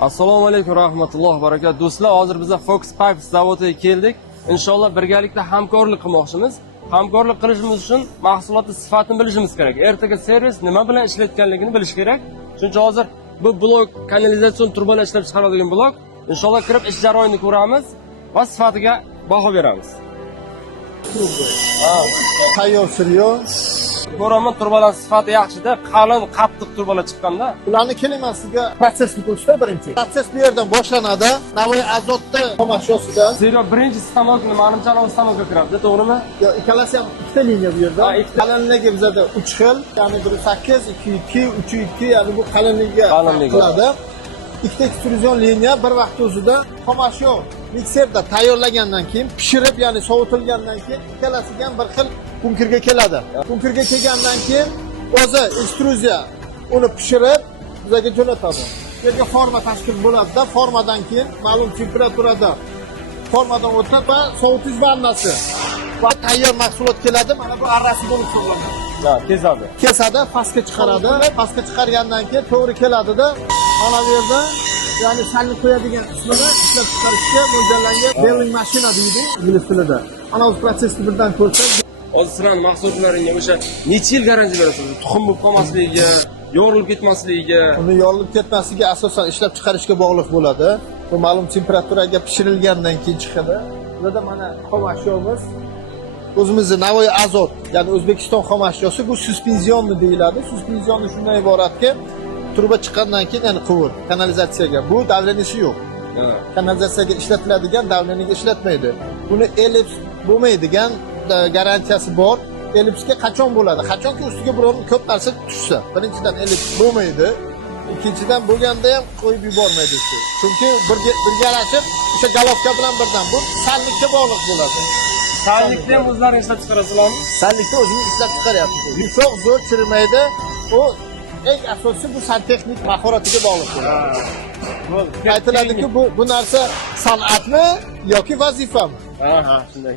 Assalomu alaykum rahmatullohi va barakatuh. Do'stlar, hozir biz Fox Pipes zavodiga keldik. Inshaalloh birgalikda hamkorlik qilmoqchimiz. Hamkorlik qilishimiz uchun mahsulotning sifatini bilishimiz kerak. Ertaga servis nima bilan ishlayotganligini bilish kerak. Shuning uchun hozir bu blok kanalizatsion turbalar ishlab chiqaradigan blok. Inshaalloh kirib ish jarayonini ko'ramiz va sifatiga baho beramiz. Tayyor siryo. Ko'raman turbalar sifati yaxshida, qalin, qattiq turbalar chiqqanda. Ularni keling sizga protsessni ko'rsatay birinchi. Protses bu yerdan boshlanadi. Navoiy azotni xomashiyosidan. Zero birinchi stanokni menimcha stanokga kiradi, to'g'rimi? Yo, ikkalasi ham ikkita liniya bu yerda. Qalinligi bizda 3 xil, ya'ni 1.8, 2.2, 3.2, ya'ni bu qalinligiga qiladi. Ikkita ekstruzion liniya bir vaqt o'zida xomashiyo mikserda tayyorlagandan keyin pishirib, ya'ni sovutilgandan keyin ikkalasiga ham bir xil bunkirga keladi. Bunkirga kelgandan keyin o'zi ekstruziya uni pishirib bizga jo'natadi. Bu yerga forma tashkil bo'ladi-da, formadan keyin ma'lum temperaturada formadan o'tadi va sovutish vannasi va tayyor mahsulot keladi. Mana bu arrasi bo'lib hisoblanadi. Ha, kezadi. Kesadi, pastga chiqaradi. Pastga chiqargandan keyin to'g'ri keladida, mana bu yerda ya'ni salni qo'yadigan qismini ishlab chiqarishga mo'ljallangan belling mashina deydi ingliz tilida. Ana o'z protsessni birdan ko'rsak, hozir sizlarning mahsulotlaringga o'sha necha yil garantiya berasiz? Tuxum bo'lib qolmasligiga, yo'rilib ketmasligiga. uni yorilib ketmasligi asosan ishlab chiqarishga bog'liq bo'ladi. Bu ma'lum temperaturaga pishirilgandan keyin chiqadi. Burada mana xomashyomiz o'zimizning Navoiy azot, ya'ni O'zbekiston xomashyosi, bu suspenzionni deyiladi. Suspenzionni shundan iboratki, turba chiqqandan keyin ya'ni quvur kanalizatsiyaga bu davlenisi yo'q. Kanalizatsiyaga ishlatiladigan davleniga ishlatmaydi. Buni elips bo'lmaydigan garantiyasi bor. Elipsga qachon bo'ladi? Qachonki ustiga biror ko'p narsa tushsa. Birinchidan elips bo'lmaydi. Ikkinchidan bo'lganda ham qo'yib yubormaydi shu. Chunki birgalashib o'sha galovka bilan birdan bu sallikka bog'liq bo'ladi. Sallikni ham o'zlaringiz ishlab chiqarasizlarmi? Sallikni o'zingiz ishlab chiqaryapsiz. Yumshoq, zo'r chirimaydi. U eng asosiysi bu santexnik mahoratiga bog'liq bo'ladi. Aytiladiki, bu narsa san'atmi yoki vazifami? Ha, shunday.